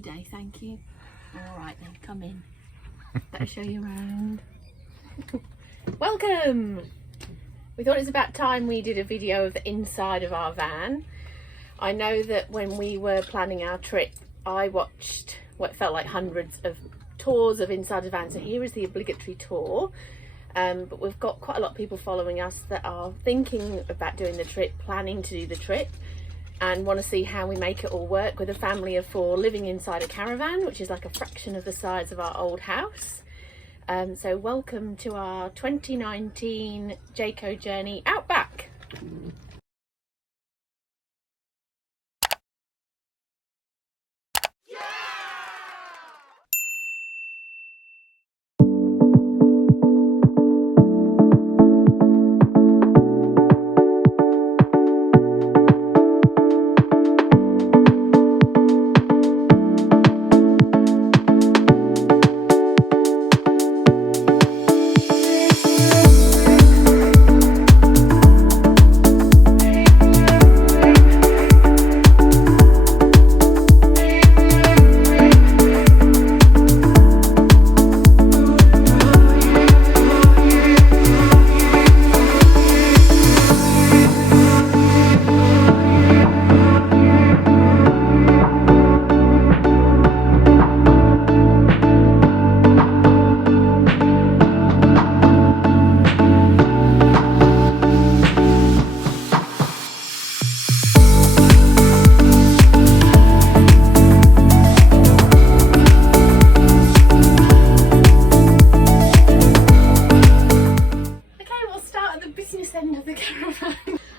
today, thank you. All right then, come in. Better show you around. Welcome! We thought it was about time we did a video of the inside of our van. I know that when we were planning our trip, I watched what felt like hundreds of tours of inside the van. So here is the obligatory tour. But we've got quite a lot of people following us that are thinking about doing the trip, planning to do the trip, and want to see how we make it all work with a family of 4 living inside a caravan, which is like a fraction of the size of our old house. So welcome to our 2019 Jayco Journey Outback.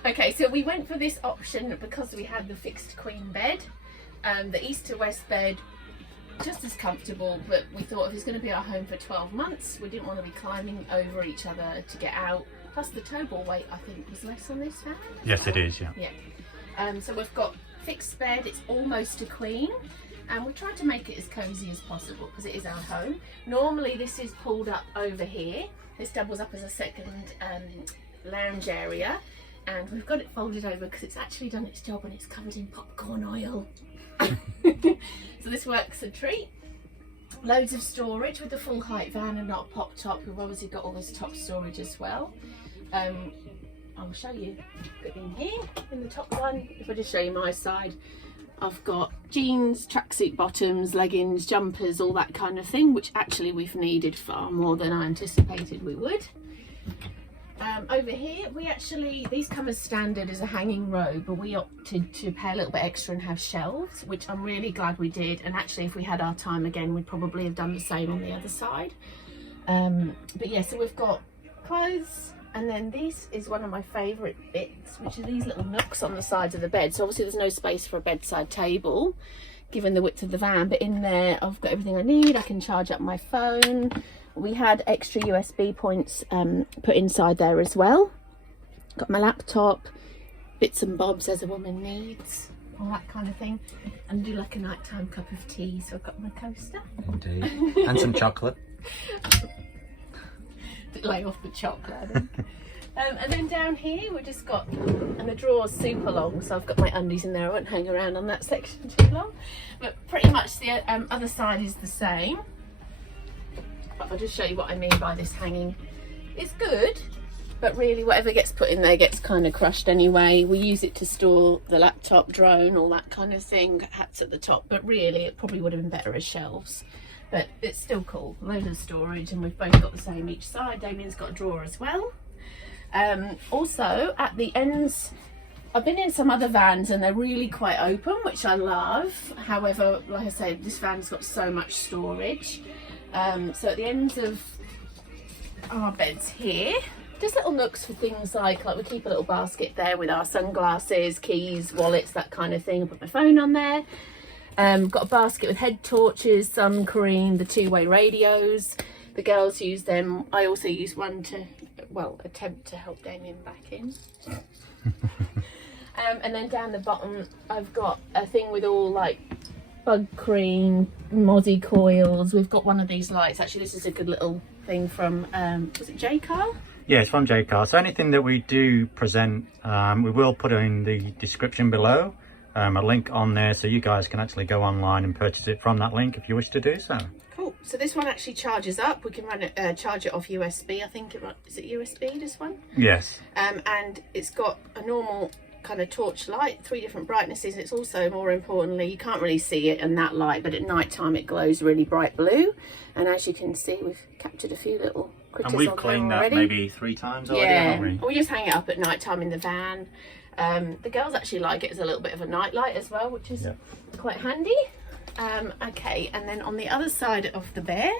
Okay, so we went for this option because we had the fixed queen bed, the east to west bed, just as comfortable, but we thought if it's going to be our home for 12 months, we didn't want to be climbing over each other to get out. Plus the tow ball weight, I think, was less on this van. Yes, it is, yeah. Yeah. So we've got fixed bed, it's almost a queen, and we tried to make it as cosy as possible because it is our home. Normally this is pulled up over here. This doubles up as a second lounge area. And we've got it folded over because it's actually done its job and it's covered in popcorn oil. So this works a treat. Loads of storage with the full height van and not pop top. We've obviously got all this top storage as well. I'll show you. Good in here, in the top one. If I just show you my side, I've got jeans, tracksuit bottoms, leggings, jumpers, all that kind of thing, which actually we've needed far more than I anticipated we would. Over here, these come as standard as a hanging row, but we opted to pay a little bit extra and have shelves, which I'm really glad we did. And actually, if we had our time again, we'd probably have done the same on the other side. But yeah, so we've got clothes, and then this is one of my favourite bits, which are these little nooks on the sides of the bed. So obviously there's no space for a bedside table, given the width of the van, but in there I've got everything I need. I can charge up my phone. We had extra USB points put inside there as well. Got my laptop, bits and bobs as a woman needs, all that kind of thing. And do like a nighttime cup of tea, so I've got my coaster. Indeed. And some chocolate. Lay off the chocolate, I think. And then down here we've just got, and the drawer's super long, so I've got my undies in there. I won't hang around on that section too long. But pretty much the other side is the same. I'll just show you what I mean by this hanging. It's good, but really whatever gets put in there gets kind of crushed anyway. We use it to store the laptop, drone, all that kind of thing, hats at the top, but really it probably would have been better as shelves. But it's still cool, loads of storage, and we've both got the same each side. Damien's got a drawer as well. Also at the ends, I've been in some other vans and they're really quite open, which I love. However, like I said, this van's got so much storage. So at the ends of our beds here, just little nooks for things like we keep a little basket there with our sunglasses, keys, wallets, that kind of thing. I put my phone on there. Got a basket with head torches, sun cream, the 2-way radios. The girls use them. I also use one to, attempt to help Damien back in. And then down the bottom, I've got a thing with all bug cream, mozzie coils. We've got one of these lights. Actually, this is a good little thing from, was it Jayco? Yeah, it's from Jayco. So anything that we do present, we will put it in the description below. a link on there so you guys can actually go online and purchase it from that link if you wish to do so. Cool. So this one actually charges up. We can run it, charge it off USB. I think is it USB, this one? Yes. And it's got a normal kind of torch light, 3 different brightnesses. It's also, more importantly, you can't really see it in that light, but at night time it glows really bright blue. And as you can see, we've captured a few little critters. And we've on cleaned that already. maybe 3 times already, yeah, haven't we? we just hang it up at night time in the van. The girls actually like it as a little bit of a night light as well, which is quite handy. Okay, and then on the other side of the bed,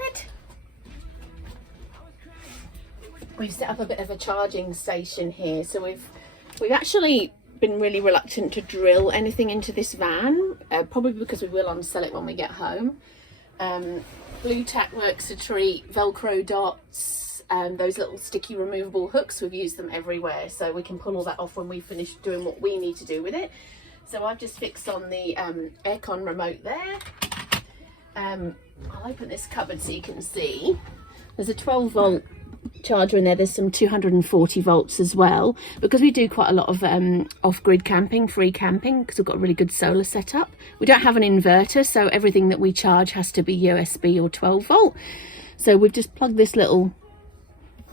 we've set up a bit of a charging station here. So we've actually been really reluctant to drill anything into this van, probably because we will unsell it when we get home. Blue tack works a treat, Velcro dots, those little sticky removable hooks, we've used them everywhere, so we can pull all that off when we finish doing what we need to do with it. So I've just fixed on the aircon remote there. I'll open this cupboard so you can see. There's a 12 volt charger in there. There's some 240 volts as well, because we do quite a lot of off-grid camping, free camping, because we've got a really good solar setup. We don't have an inverter, so everything that we charge has to be USB or 12 volt. So we've just plugged this little,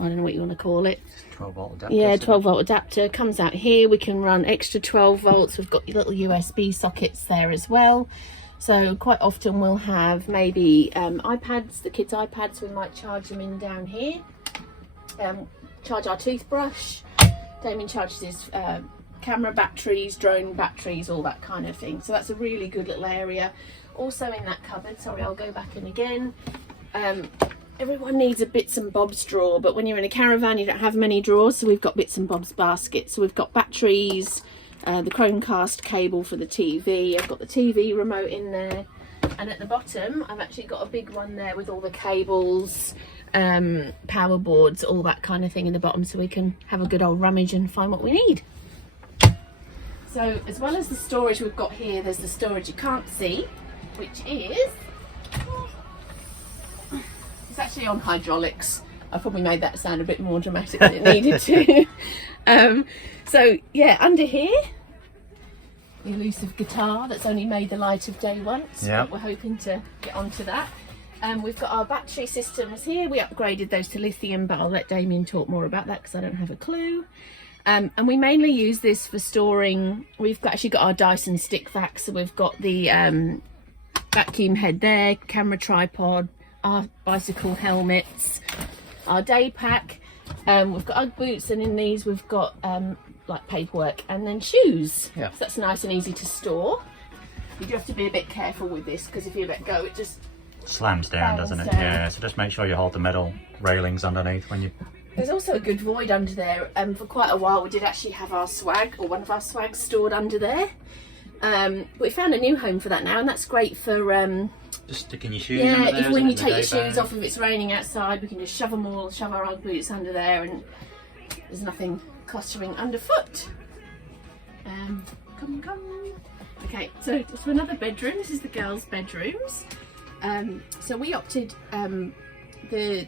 I don't know what you want to call it. 12 volt adapter. Yeah, 12 volt adapter comes out here. We can run extra 12 volts. We've got little USB sockets there as well. So quite often we'll have maybe iPads, the kids' iPads, we might charge them in down here. Charge our toothbrush. Damien charges his camera batteries, drone batteries, all that kind of thing. So that's a really good little area. Also in that cupboard, sorry, I'll go back in again. Everyone needs a bits and bobs drawer, but when you're in a caravan you don't have many drawers, so we've got bits and bobs baskets. So we've got batteries, the Chromecast cable for the TV, I've got the TV remote in there, and at the bottom I've actually got a big one there with all the cables, power boards, all that kind of thing in the bottom, so we can have a good old rummage and find what we need. So as well as the storage we've got here, there's the storage you can't see, which is, it's actually on hydraulics. I probably made that sound a bit more dramatic than it needed to. So yeah, under here, the elusive guitar that's only made the light of day once. Yeah. But we're hoping to get onto that. We've got our battery systems here. We upgraded those to lithium, but I'll let Damien talk more about that because I don't have a clue. And we mainly use this for storing. We've actually got our Dyson stick vac, so we've got the vacuum head there, camera tripod, our bicycle helmets, our day pack. We've got Ugg boots, and in these we've got like paperwork and then shoes. Yeah. So that's nice and easy to store. You do have to be a bit careful with this because if you let go, it just slams down, doesn't it? down. Yeah, so just make sure you hold the metal railings underneath when you... There's also a good void under there. For quite a while we did actually have our swag, or one of our swags, stored under there. But we found a new home for that now, and that's great for just sticking your shoes under there. if when you isn't it, take your in the day shoes bag? off, if it's raining outside, we can just shove our Ugg boots under there, and there's nothing cluttering underfoot. Come. Okay, so just another bedroom. This is the girls' bedrooms. So we opted, the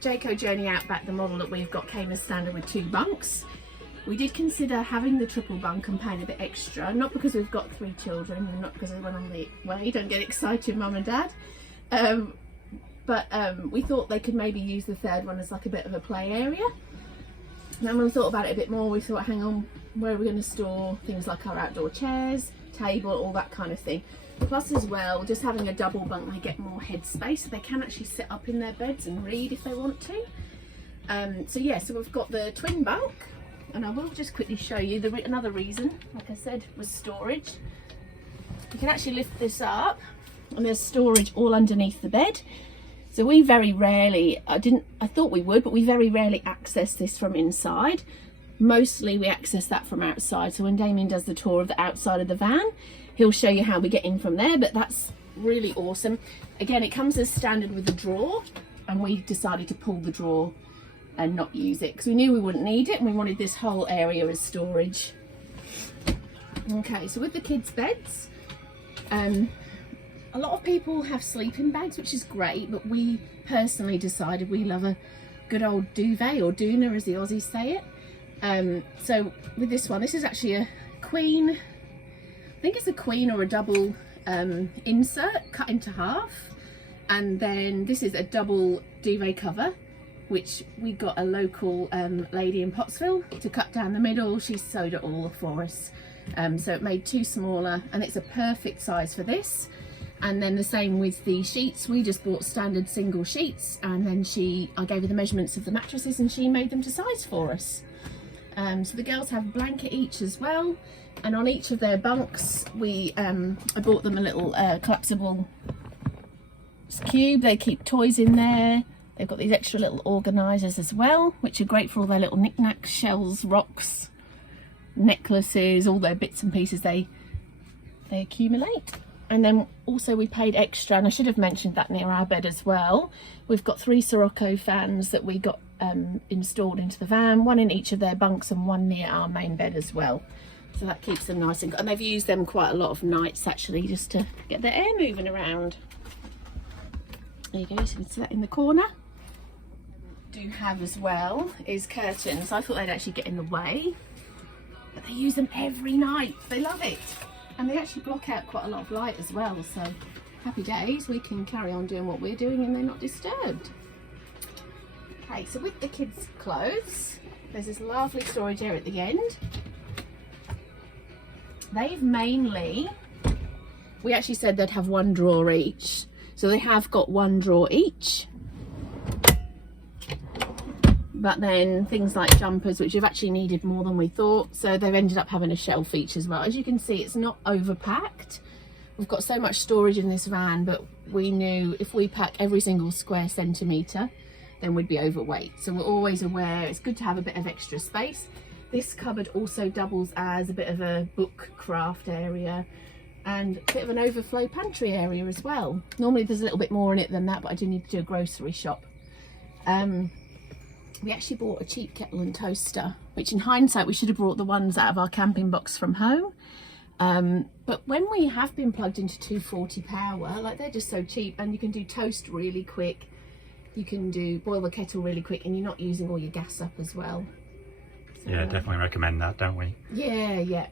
Jayco Journey Outback, the model that we've got, came as standard with 2 bunks. We did consider having the triple bunk and paying a bit extra, not because we've got 3 children and not because I went on the way, don't get excited mum and dad, but we thought they could maybe use the 3rd one as like a bit of a play area. And then when we thought about it a bit more, we thought, hang on, where are we going to store things like our outdoor chairs, table, all that kind of thing. Plus as well, just having a double bunk, they get more headspace, so they can actually sit up in their beds and read if they want to. So yeah, so we've got the twin bunk, and I will just quickly show you another reason, like I said, was storage. You can actually lift this up and there's storage all underneath the bed. So we very rarely, I thought we would, but we very rarely access this from inside. Mostly we access that from outside. So when Damien does the tour of the outside of the van, he'll show you how we get in from there, but that's really awesome. Again, it comes as standard with the drawer, and we decided to pull the drawer and not use it because we knew we wouldn't need it, and we wanted this whole area as storage. Okay, so with the kids' beds, a lot of people have sleeping bags, which is great, but we personally decided we love a good old duvet, or doona as the Aussies say it. So with this one, this is actually a queen I think it's a queen or a double insert cut into half, and then this is a double duvet cover, which we got a local lady in Pottsville to cut down the middle. She sewed it all for us, so it made 2 smaller, and it's a perfect size for this. And then the same with the sheets. We just bought standard single sheets, and then I gave her the measurements of the mattresses and she made them to size for us. So the girls have a blanket each as well, and on each of their bunks I bought them a little collapsible cube. They keep toys in there. They've got these extra little organisers as well, which are great for all their little knickknacks, shells, rocks, necklaces, all their bits and pieces they accumulate. And then also we paid extra, and I should have mentioned that near our bed as well. We've got 3 Sirocco fans that we got installed into the van, 1 in each of their bunks and 1 near our main bed as well. So that keeps them nice and they've used them quite a lot of nights actually, just to get the air moving around. There you go, so it's that in the corner. Do have as well is curtains. I thought they'd actually get in the way, but they use them every night. They love it. And they actually block out quite a lot of light as well, so happy days, we can carry on doing what we're doing and they're not disturbed. Okay, so with the kids' clothes, there's this lovely storage area at the end. They've mainly, we actually said they'd have 1 drawer each, so they have got 1 drawer each. But then things like jumpers, which have actually needed more than we thought, so they've ended up having a shelf each as well. As you can see, it's not overpacked. We've got so much storage in this van, but we knew if we pack every single square centimetre, then we'd be overweight. So we're always aware it's good to have a bit of extra space. This cupboard also doubles as a bit of a book craft area and a bit of an overflow pantry area as well. Normally there's a little bit more in it than that, but I do need to do a grocery shop. We actually bought a cheap kettle and toaster, which in hindsight we should have brought the ones out of our camping box from home. But when we have been plugged into 240 power, like they're just so cheap, and you can do toast really quick, you can boil the kettle really quick, and you're not using all your gas up as well. So, yeah, definitely recommend that, don't we? Yeah.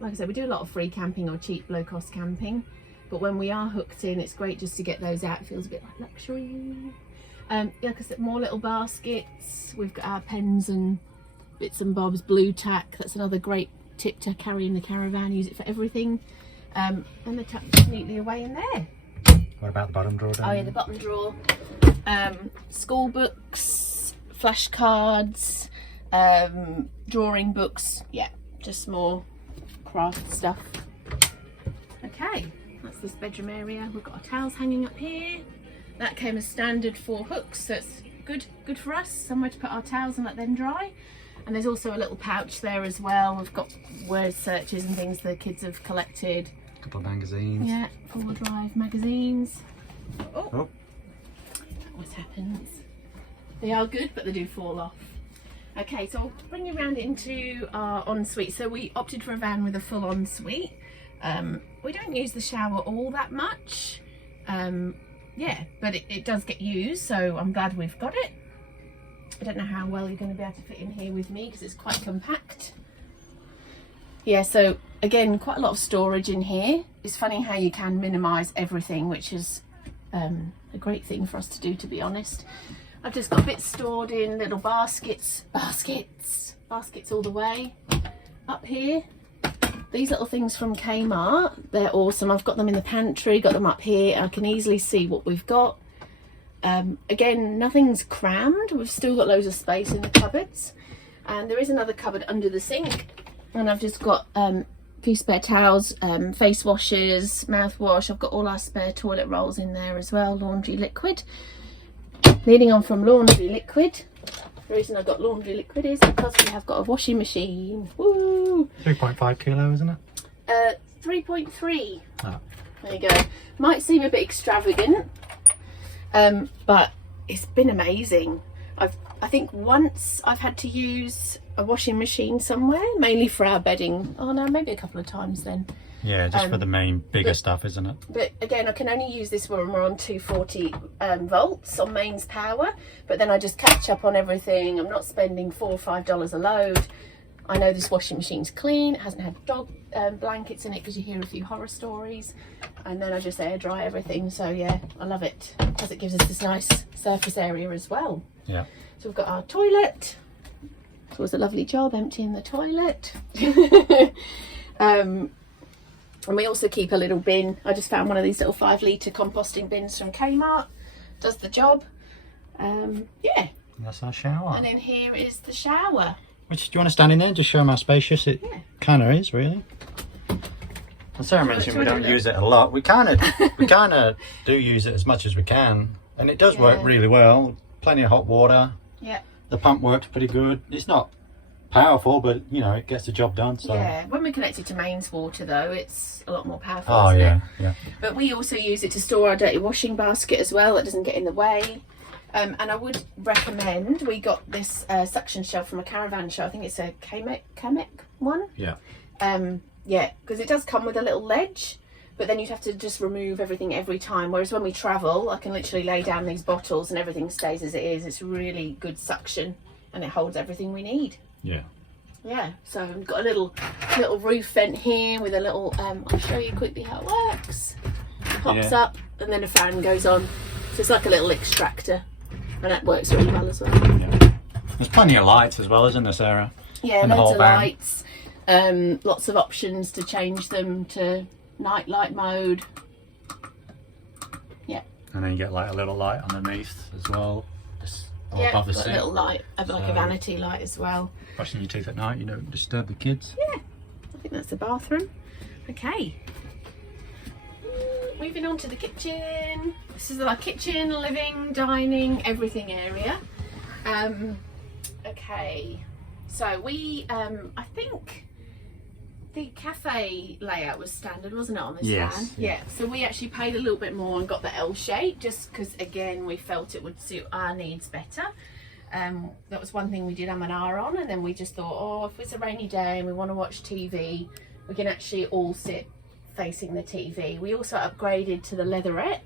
Like I said, we do a lot of free camping or cheap low cost camping, but when we are hooked in, it's great just to get those out. It feels a bit like luxury. Like I said, more little baskets. We've got our pens and bits and bobs, blue tack. That's another great tip to carry in the caravan. Use it for everything. And they're tucked neatly away in there. What about the bottom drawer? Oh yeah, the bottom drawer. School books, flashcards, drawing books. Yeah, just more craft stuff. Okay, that's this bedroom area. We've got our towels hanging up here. That came as standard 4 hooks, so it's good for us, somewhere to put our towels and let them dry. And there's also a little pouch there as well. We've got word searches and things the kids have collected. A couple of magazines. Yeah, 4-wheel drive magazines. Oh, Oh, what happens? They are good, but they do fall off. Okay, so I'll bring you around into our ensuite. So we opted for a van with a full ensuite. We don't use the shower all that much. Yeah, but it does get used, so I'm glad we've got it. I don't know how well you're going to be able to fit in here with me because it's quite compact. Yeah, so again, quite a lot of storage in here. It's funny how you can minimise everything, which is a great thing for us to do, to be honest. I've just got bits stored in little baskets all the way. Up here, these little things from Kmart, they're awesome. I've got them in the pantry, got them up here. I can easily see what we've got. Again, nothing's crammed. We've still got loads of space in the cupboards. And there is another cupboard under the sink. And I've just got a few spare towels, face washes, mouthwash. I've got all our spare toilet rolls in there as well, laundry liquid. Leading on from laundry liquid, the reason I got laundry liquid is because we have got a washing machine. Woo! 3.5 kilo, isn't it? 3.3. Oh. There you go. Might seem a bit extravagant, but it's been amazing. I think once I've had to use a washing machine somewhere, mainly for our bedding. Oh no, maybe a couple of times then. Yeah, just for the main bigger stuff, isn't it? But again, I can only use this when we're on 240 volts on mains power, but then I just catch up on everything. I'm not spending $4 or $5 a load. I know this washing machine's clean, it hasn't had dog blankets in it because you hear a few horror stories. And then I just air dry everything, so yeah, I love it because it gives us this nice surface area as well. Yeah. So we've got our toilet. So it was a lovely job emptying the toilet. And we also keep a little bin. I just found one of these little 5-litre composting bins from Kmart. Does the job. Yeah. That's our shower. And then here is the shower. Which, do you want to stand in there and just show them how spacious it kind of is, really? And Sarah mentioned we don't use it a lot. We kind of do use it as much as we can, and it does work really well. Plenty of hot water. Yeah. The pump works pretty good. It's not powerful, but you know, it gets the job done. So yeah, when we're connected to mains water though, it's a lot more powerful. Oh isn't it? yeah. But we also use it to store our dirty washing basket as well. It doesn't get in the way. And I would recommend, we got this suction shelf from a Caravan show. I think it's a Kamek one. Yeah. Yeah, because it does come with a little ledge, but then you'd have to just remove everything every time. Whereas when we travel, I can literally lay down these bottles and everything stays as it is. It's really good suction and it holds everything we need. Yeah. Yeah, so we've got a little roof vent here with a little, I'll show you quickly how it works. It pops up and then a fan goes on. So it's like a little extractor. And that works really well as well. Yeah. There's plenty of lights as well, isn't there, Sarah? Yeah, loads of lights. Lots of options to change them to night light mode. Yeah. And then you get like a little light underneath as well. Yeah, above the got a little light, like a vanity light as well. Brushing your teeth at night, you don't disturb the kids. Yeah, I think that's the bathroom. Okay. Moving on to the kitchen. This is our kitchen, living, dining, everything area. Okay, so we, I think the cafe layout was standard, wasn't it, on this plan? Yeah, so we actually paid a little bit more and got the L shape just because, again, we felt it would suit our needs better. That was one thing we did R on, and then we just thought, oh, if it's a rainy day and we want to watch TV, we can actually all sit facing the TV. We also upgraded to the leatherette,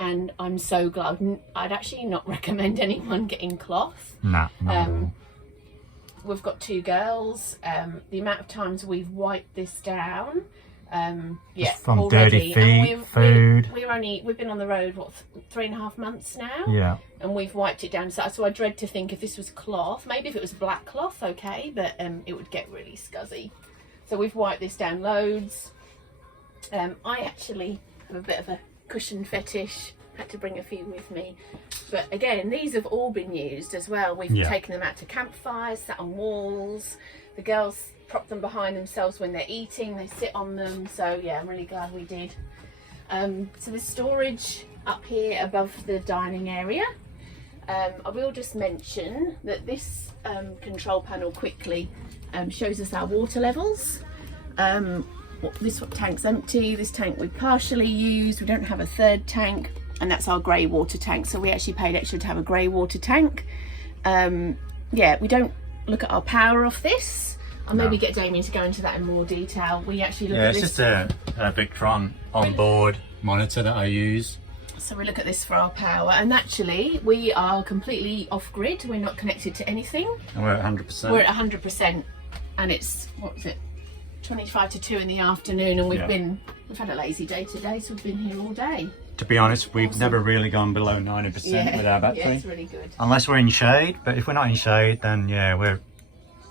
and I'm so glad. I'd actually not recommend anyone getting cloth. Nah, no. We've got 2 girls. The amount of times we've wiped this down, from already. dirty feet, food. We've been on the road, what, 3.5 months now? Yeah. And we've wiped it down. So I dread to think if this was cloth, maybe if it was black cloth, okay, but it would get really scuzzy. So we've wiped this down loads. I actually have a bit of a cushion fetish. Had to bring a few with me, but again, these have all been used as well. We've taken them out to campfires, sat on walls. The girls prop them behind themselves when they're eating. They sit on them. So yeah, I'm really glad we did. So there's storage up here above the dining area. I will just mention that this control panel quickly shows us our water levels. This tank's empty, this tank we partially used, we don't have a third tank, and that's our grey water tank, so we actually paid extra to have a grey water tank. Yeah, we don't look at our power off this. I'll maybe get Damien to go into that in more detail. We actually look at this. Yeah, it's just a Victron on-board monitor that I use. So we look at this for our power, and actually we are completely off-grid, we're not connected to anything. And we're at 100%. We're at 100%, and it's, what was it, 25 to 2 in the afternoon, and we've had a lazy day today, so we've been here all day. To be honest, we've never really gone below 90% with our battery. Yeah, it's really good. Unless we're in shade, but if we're not in shade, then yeah,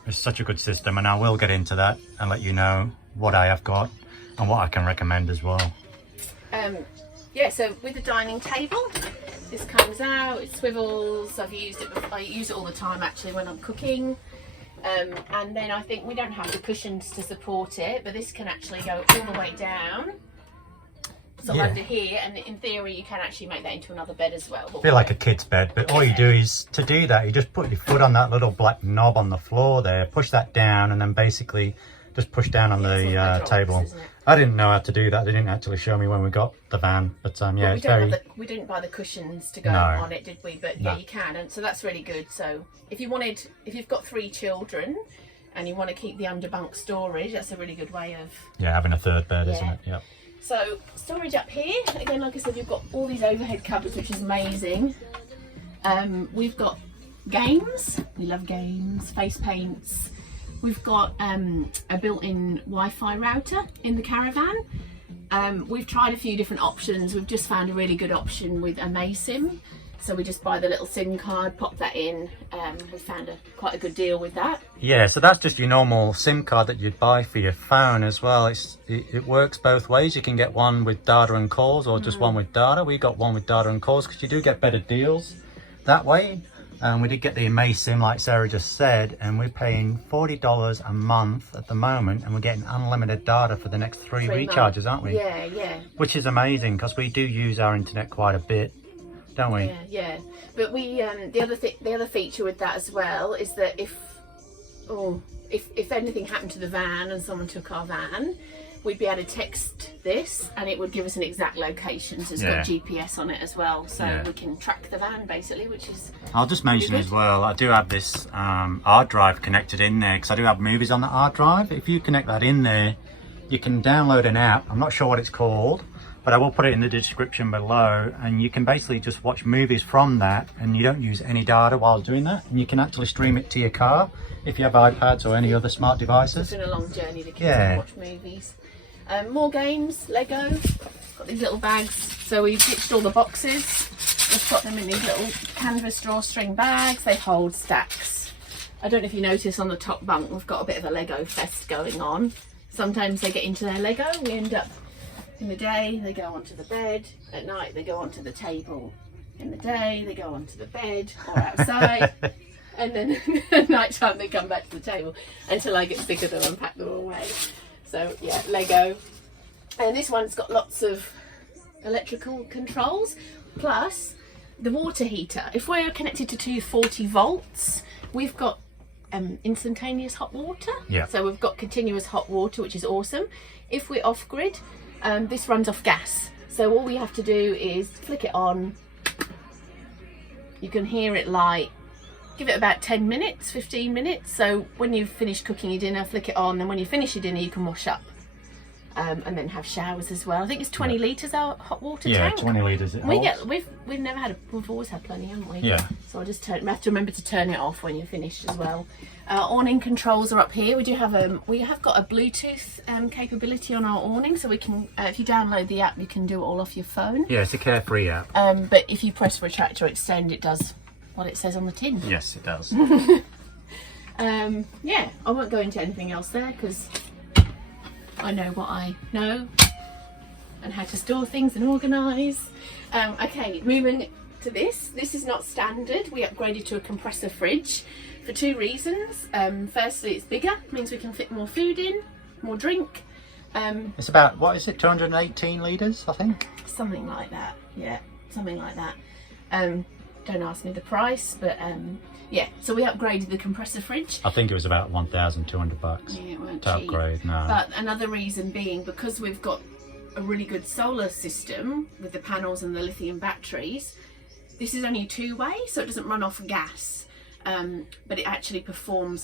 it's such a good system, and I will get into that and let you know what I have got and what I can recommend as well. Yeah, so with the dining table, this comes out, it swivels. I've used it before. I use it all the time actually when I'm cooking. And then I think we don't have the cushions to support it, but this can actually go all the way down, sort of under here, and in theory you can actually make that into another bed as well. I feel like a kid's bed, but all you do is, to do that, you just put your foot on that little black knob on the floor there, push that down, and then basically just push down on the table. I didn't know how to do that. They didn't actually show me when we got the van, but yeah, it's very... we didn't buy the cushions to go on it, did we? But yeah, you can, and so that's really good. So if you've got 3 children and you want to keep the underbunk storage, that's a really good way of... Yeah, having a third bed, isn't it? Yeah. So storage up here, again, like I said, you've got all these overhead cupboards, which is amazing. We've got games. We love games, face paints. We've got a built-in Wi-Fi router in the Caravan. We've tried a few different options. We've just found a really good option with a MaySim. So we just buy the little SIM card, pop that in. We found quite a good deal with that. Yeah, so that's just your normal SIM card that you'd buy for your phone as well. It works both ways. You can get one with data and calls or just one with data. We got one with data and calls because you do get better deals that way. We did get the MaySim like Sarah just said, and we're paying $40 a month at the moment, and we're getting unlimited data for the next three recharges, aren't we? Yeah, yeah. Which is amazing because we do use our internet quite a bit, don't we? Yeah, yeah. But we the other feature with that as well is that if anything happened to the van and someone took our van, we'd be able to text this and it would give us an exact location. So it's got GPS on it as well, so we can track the van basically, which is I'll just mention as well, I do have this hard drive connected in there because I do have movies on the hard drive. If you connect that in there, you can download an app. I'm not sure what it's called, but I will put it in the description below, and you can basically just watch movies from that and you don't use any data while doing that, and you can actually stream it to your car if you have iPads or any other smart devices. It's been a long journey to kids watch movies. More games, Lego, got these little bags, so we've ditched all the boxes. We've got them in these little canvas drawstring bags. They hold stacks. I don't know if you notice on the top bunk we've got a bit of a Lego fest going on. Sometimes they get into their Lego, we end up in the day they go onto the bed, at night they go onto the table. In the day they go onto the bed or outside, and then at night time they come back to the table until I get sick of them and pack them away. So yeah, Lego. And this one's got lots of electrical controls, plus the water heater. If we're connected to 240 volts, we've got instantaneous hot water. Yeah. So we've got continuous hot water, which is awesome. If we're off grid, this runs off gas. So all we have to do is flick it on. You can hear it light. Give it about 10 minutes, 15 minutes. So when you've finished cooking your dinner, flick it on. Then when you finish your dinner, you can wash up. And then have showers as well. I think it's 20 litres our hot water tank. Yeah, 20 litres it holds. We've never had we've always had plenty, haven't we? Yeah. So I just have to remember to turn it off when you're finished as well. Awning controls are up here. We have got a Bluetooth capability on our awning, so we can if you download the app, you can do it all off your phone. Yeah, it's a carefree app. But if you press retract or extend, it does what it says on the tin. Yes, it does. Yeah, I won't go into anything else there because I know what I know and how to store things and organise. Okay, moving to this. This is not standard. We upgraded to a compressor fridge for two reasons. Firstly, it's bigger, means we can fit more food in, more drink. It's about, what is it, 218 litres, I think? Something like that, yeah, something like that. Don't ask me the price, but yeah, so we upgraded the compressor fridge. I think it was about $1,200 yeah, it weren't to cheap. upgrade. No. But another reason being because we've got a really good solar system with the panels and the lithium batteries. This is only two-way, so it doesn't run off gas. But it actually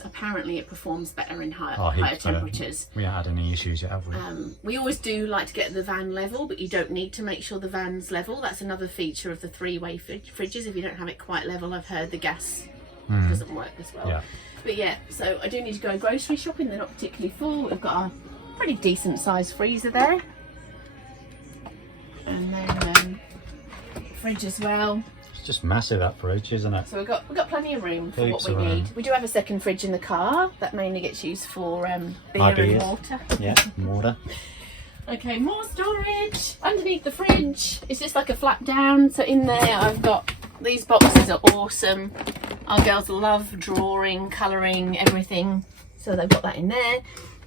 apparently it performs better in higher temperatures. We haven't had any issues yet, have we? We always do like to get the van level, but you don't need to make sure the van's level. That's another feature of the three-way fridges. If you don't have it quite level, I've heard the gas doesn't work as well. Yeah. But yeah, so I do need to go grocery shopping. They're not particularly full. We've got a pretty decent sized freezer there. And then fridge as well. It's just massive, that fridge, isn't it? So we've got plenty of room for Heaps what we of room. need. We do have a second fridge in the car that mainly gets used for beer and water. Yeah, water. Okay, more storage underneath the fridge. It's just like a flap down. So in there I've got, these boxes are awesome. Our girls love drawing, colouring, everything. So they've got that in there.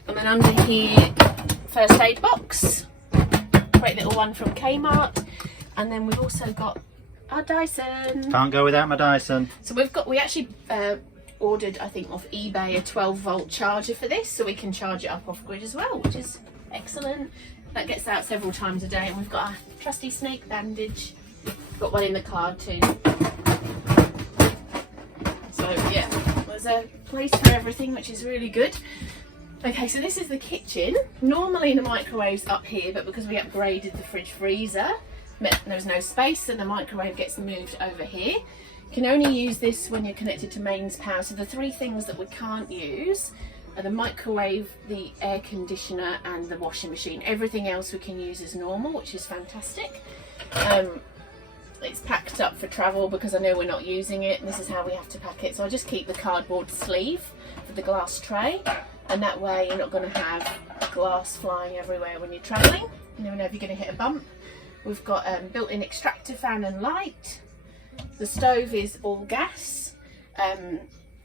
And then under here, first aid box. Great little one from Kmart. And then we've also got our Dyson. Can't go without my Dyson. So we actually ordered, I think, off eBay a 12-volt charger for this, so we can charge it up off grid as well, which is excellent. That gets out several times a day, and we've got our trusty snake bandage. Got one in the car too. So yeah, there's a place for everything, which is really good. Okay, so this is the kitchen. Normally the microwave's up here, but because we upgraded the fridge freezer, there's no space, and the microwave gets moved over here. You can only use this when you're connected to mains power. So the three things that we can't use the microwave, the air conditioner and the washing machine. Everything else we can use as normal, which is fantastic. It's packed up for travel because I know we're not using it, and this is how we have to pack it. So I just keep the cardboard sleeve for the glass tray, and that way you're not going to have glass flying everywhere when you're travelling. You never know if you're going to hit a bump. We've got built-in extractor fan and light. The stove is all gas.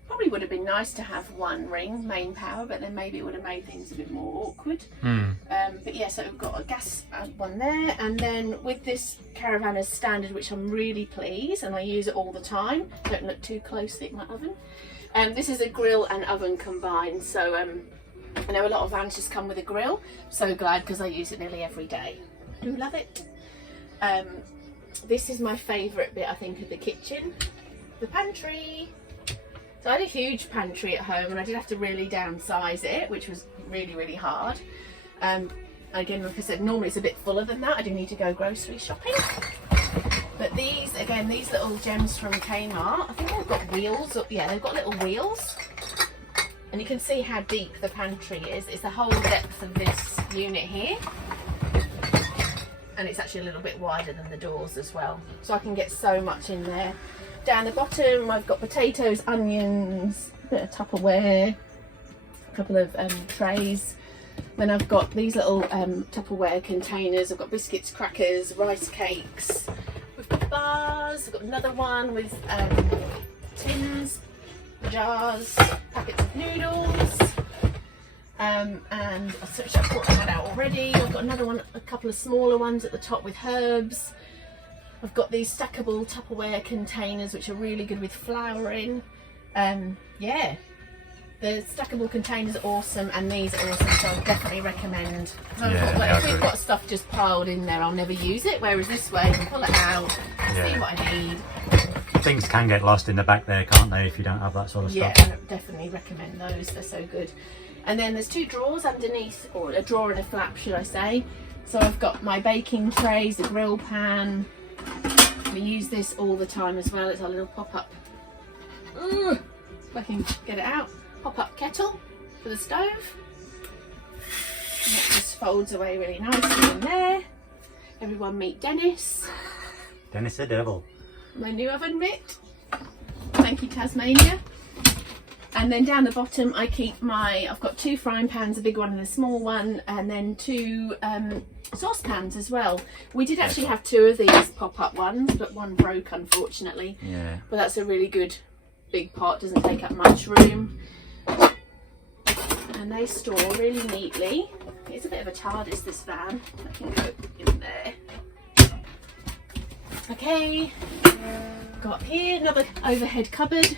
Probably would have been nice to have one ring main power, but then maybe it would have made things a bit more awkward. But yeah, so we've got a gas one there, and then with this Caravan as standard, which I'm really pleased, and I use it all the time. Don't look too closely at my oven. This is a grill and oven combined, so I know a lot of vans just come with a grill. So glad, because I use it nearly every day. Do love it. This is my favourite bit, I think, of the kitchen, the pantry. So I had a huge pantry at home, and I did have to really downsize it, which was really, really hard. Again, like I said, normally it's a bit fuller than that. I do need to go grocery shopping. But these, again, these little gems from Kmart, I think they've got wheels. Yeah, they've got little wheels. And you can see how deep the pantry is. It's the whole depth of this unit here. And it's actually a little bit wider than the doors as well. So I can get so much in there. Down the bottom, I've got potatoes, onions, a bit of Tupperware, a couple of trays. Then I've got these little Tupperware containers. I've got biscuits, crackers, rice cakes. We've got bars. I've got another one with tins, jars, packets of noodles. And I brought that out already. I've got another one, a couple of smaller ones at the top with herbs. I've got these stackable Tupperware containers, which are really good with flouring. Yeah, the stackable containers are awesome, and these are awesome, so I definitely recommend. So I thought, like, if we've got stuff just piled in there, I'll never use it, whereas this way I can pull it out, see what I need. Things can get lost in the back there, can't they, if you don't have that sort of stuff? Yeah, I definitely recommend those, they're so good. And then there's two drawers underneath, or a drawer and a flap, should I say. So I've got my baking trays, the grill pan. We use this all the time as well. It's our little pop-up, if I can get it out, pop-up kettle for the stove. And it just folds away really nicely in there. Everyone meet Dennis. Dennis the devil. My new oven mitt. Thank you, Tasmania. And then down the bottom I keep I've got two frying pans, a big one and a small one, and then two saucepans as well. We did actually have two of these pop-up ones, but one broke unfortunately. Yeah. But that's a really good big pot, doesn't take up much room. And they store really neatly. It's a bit of a TARDIS, this van. I can go in there. Okay, got here another overhead cupboard.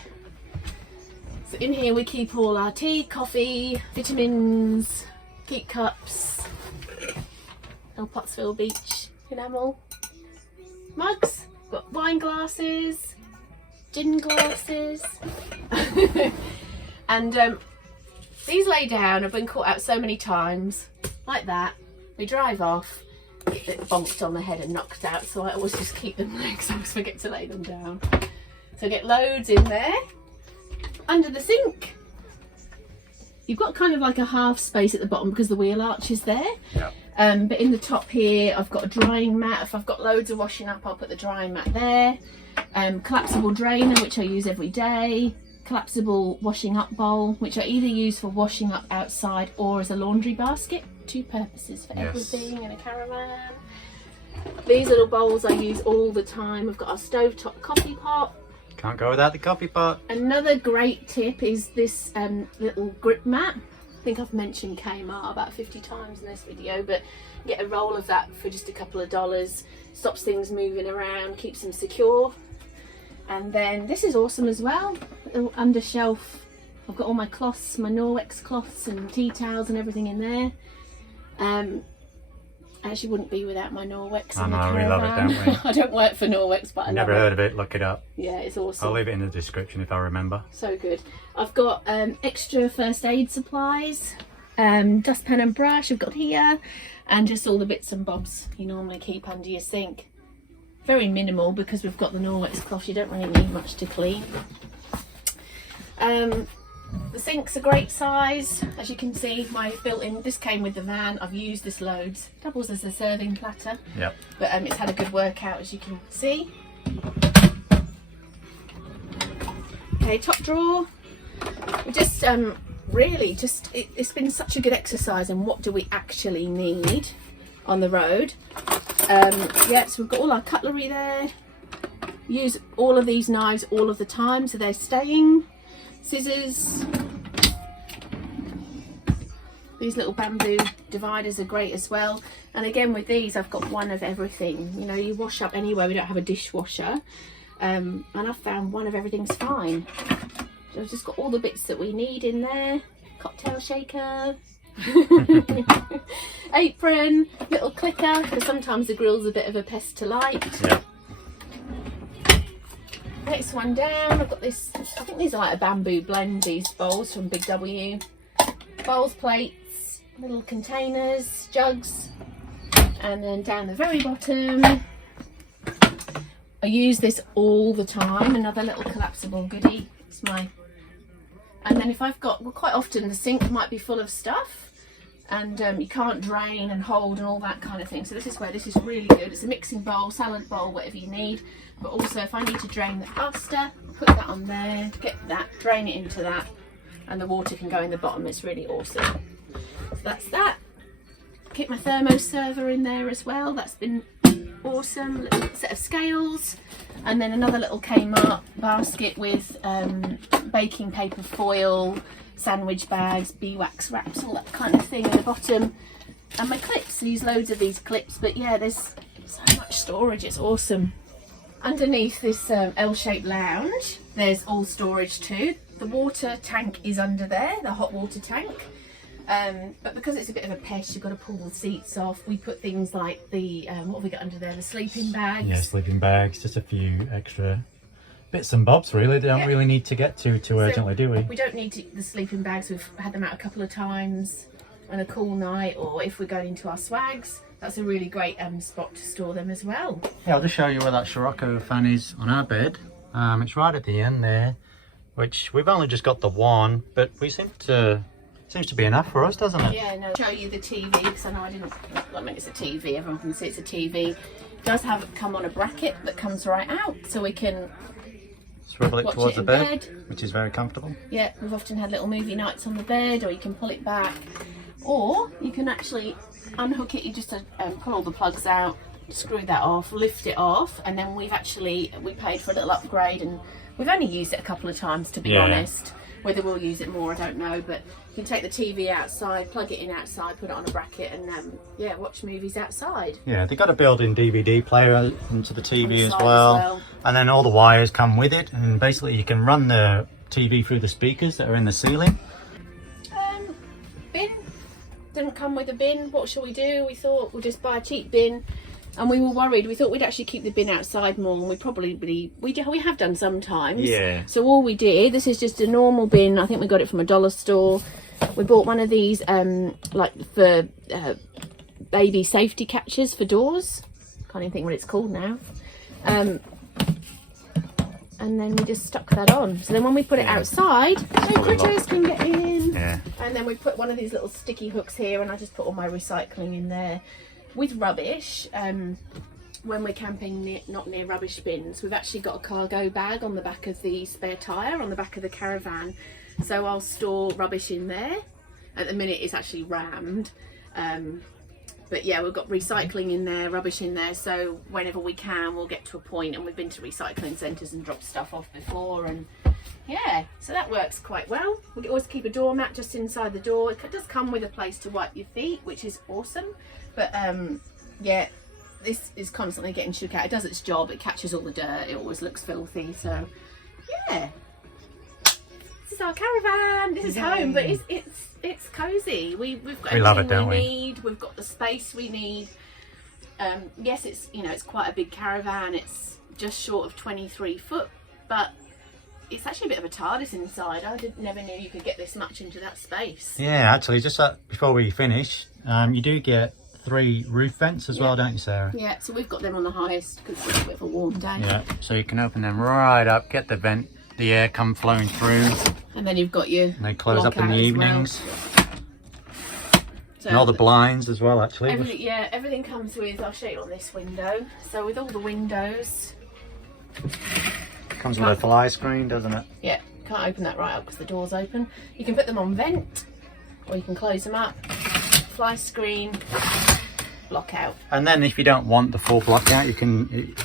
So in here we keep all our tea, coffee, vitamins, heat cups, El Pottsville Beach enamel, mugs, got wine glasses, gin glasses, and these lay down. Have been caught out so many times, like that. We drive off, it bonked on the head and knocked out, so I always just keep them there because I always forget to lay them down. So get loads in there. Under the sink, you've got kind of like a half space at the bottom because the wheel arch is there. Yeah. But in the top here, I've got a drying mat. If I've got loads of washing up, I'll put the drying mat there. Collapsible drainer, which I use every day. Collapsible washing up bowl, which I either use for washing up outside or as a laundry basket. Two purposes for everything in a caravan. These little bowls I use all the time. I've got our stovetop coffee pot. Can't go without the coffee pot. Another great tip is this little grip mat. I think I've mentioned Kmart about 50 times in this video, but get a roll of that for just a couple of dollars. Stops things moving around, keeps them secure. And then this is awesome as well. Little under shelf. I've got all my cloths, my Norwex cloths and tea towels and everything in there. I actually wouldn't be without my Norwex in the Caravan. We love it, don't we? I don't work for Norwex, but I Never love heard of it, look it up. Yeah, it's awesome. I'll leave it in the description if I remember. So good. I've got extra first aid supplies, dustpan and brush I've got here, and just all the bits and bobs you normally keep under your sink. Very minimal because we've got the Norwex cloth, you don't really need much to clean. The sink's a great size, as you can see. My built-in, this came with the van. I've used this loads. Doubles as a serving platter. Yep. But it's had a good workout, as you can see. Okay, top drawer. We just really just it's been such a good exercise in what do we actually need on the road. Yeah, so we've got all our cutlery there. Use all of these knives all of the time, so they're staying. Scissors. These little bamboo dividers are great as well. And again with these, I've got one of everything. You know, you wash up anywhere. We don't have a dishwasher, and I've found one of everything's fine. So I've just got all the bits that we need in there. Cocktail shaker. Apron, little clicker, because sometimes the grill's a bit of a pest to light. Yeah. Next one down, I've got this, I think these are like a bamboo blend, these bowls from Big W. Bowls, plates, little containers, jugs, and then down the very bottom, I use this all the time, another little collapsible goodie. It's my, and then if I've got, well, quite often the sink might be full of stuff, and you can't drain and hold and all that kind of thing. So this is where this is really good. It's a mixing bowl, salad bowl, whatever you need. But also if I need to drain the pasta, put that on there, get that, drain it into that, and the water can go in the bottom. It's really awesome. So that's that. Keep my thermo server in there as well. That's been awesome. Little set of scales, and then another little Kmart basket with baking paper foil, sandwich bags, beeswax wraps, all that kind of thing at the bottom, and my clips. I use loads of these clips, but yeah, there's so much storage, it's awesome. Underneath this L-shaped lounge, there's all storage too. The water tank is under there, the hot water tank, but because it's a bit of a pest, you've got to pull the seats off. We put things like the what have we got under there, the sleeping bags. Yeah, sleeping bags, just a few extra bits and bobs really. They don't really need to get too urgently, do we? We don't need the sleeping bags. We've had them out a couple of times on a cool night, or if we're going into our swags. That's a really great spot to store them as well. Yeah, I'll just show you where that Scirocco fan is on our bed. It's right at the end there, which we've only just got the one, but we seems to be enough for us, doesn't it? Yeah, no. Show you the TV, because I know I didn't. I mean, it's a TV. Everyone can see it's a TV. It does have it come on a bracket that comes right out, so we can swivel it towards the bed, bed, which is very comfortable. Yeah, we've often had little movie nights on the bed, or you can pull it back, or you can actually unhook it. You just pull all the plugs out, screw that off, lift it off, and then we paid for a little upgrade, and we've only used it a couple of times, to be honest. Whether we'll use it more, I don't know, but you can take the TV outside, plug it in outside, put it on a bracket, and yeah, watch movies outside. Yeah, they've got a built-in DVD player into the TV as well, and then all the wires come with it, and basically you can run the TV through the speakers that are in the ceiling. Bin didn't come with a bin. What shall we do? We thought we'll just buy a cheap bin, and we were worried. We thought we'd actually keep the bin outside more, and we have done sometimes. Yeah. So all we did, this is just a normal bin. I think we got it from a dollar store. We bought one of these like for baby safety catchers for doors. Can't even think what it's called now. And then we just stuck that on. So then when we put it outside, no critters can get in. Yeah. And then we put one of these little sticky hooks here, and I just put all my recycling in there. With rubbish, when we're camping not near rubbish bins, we've actually got a cargo bag on the back of the spare tyre, on the back of the Caravan. So I'll store rubbish in there. At the minute it's actually rammed. But yeah, we've got recycling in there, rubbish in there, so whenever we can, we'll get to a point, and we've been to recycling centres and dropped stuff off before, and yeah, so that works quite well. We always keep a doormat just inside the door. It does come with a place to wipe your feet, which is awesome, but yeah, this is constantly getting shook out. It does its job, it catches all the dirt, it always looks filthy, so yeah. This is our Caravan. This is home, but it's cozy. We've got everything we need. We've got the space we need. Yes, it's quite a big Caravan. It's just short of 23 foot, but it's actually a bit of a TARDIS inside. I never knew you could get this much into that space. Yeah, actually, just before we finish, you do get 3 roof vents as well, don't you, Sarah? Yeah, so we've got them on the highest because it's a bit of a warm day. Yeah, so you can open them right up, get the air come flowing through. And then you've got your And they close up in the evenings. So and all the blinds as well, actually. Everything comes with, I'll show you on this window. So with all the windows. Comes with a fly screen, doesn't it? Yeah, can't open that right up because the door's open. You can put them on vent, or you can close them up. Fly screen, block out. And then if you don't want the full block out, you can... You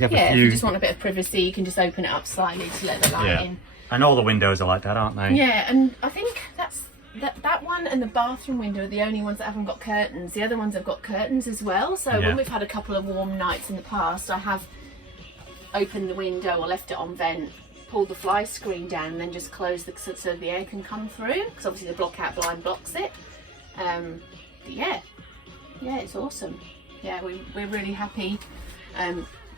have a few... if you just want a bit of privacy, you can just open it up slightly to let the light in. And all the windows are like that, aren't they? Yeah, and I think that one and the bathroom window are the only ones that haven't got curtains. The other ones have got curtains as well. So when we've had a couple of warm nights in the past, I have opened the window or left it on vent, pulled the fly screen down, and then just closed so the air can come through. Because obviously the block out blind blocks it. Yeah, it's awesome. Yeah, we're really happy.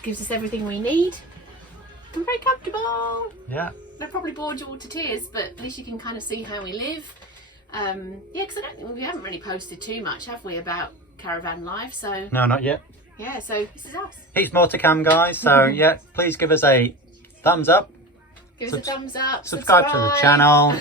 Gives us everything we need. I'm very comfortable. Yeah. They're probably bored you all to tears, but at least you can kind of see how we live. Because we haven't really posted too much, have we, about Caravan life? So no, not yet. Yeah, so this is us. Heaps more to come, guys. So yeah, please give us a thumbs up. Give us a thumbs up. Subscribe to the channel.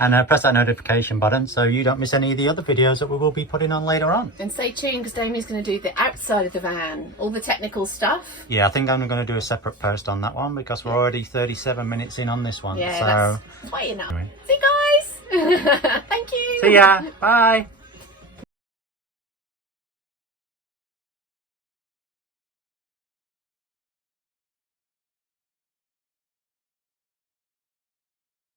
And press that notification button so you don't miss any of the other videos that we will be putting on later on. And stay tuned because Damien's going to do the outside of the van, all the technical stuff. Yeah, I think I'm going to do a separate post on that one because we're already 37 minutes in on this one. Yeah, so that's way enough. See you guys. Thank you. See ya. Bye.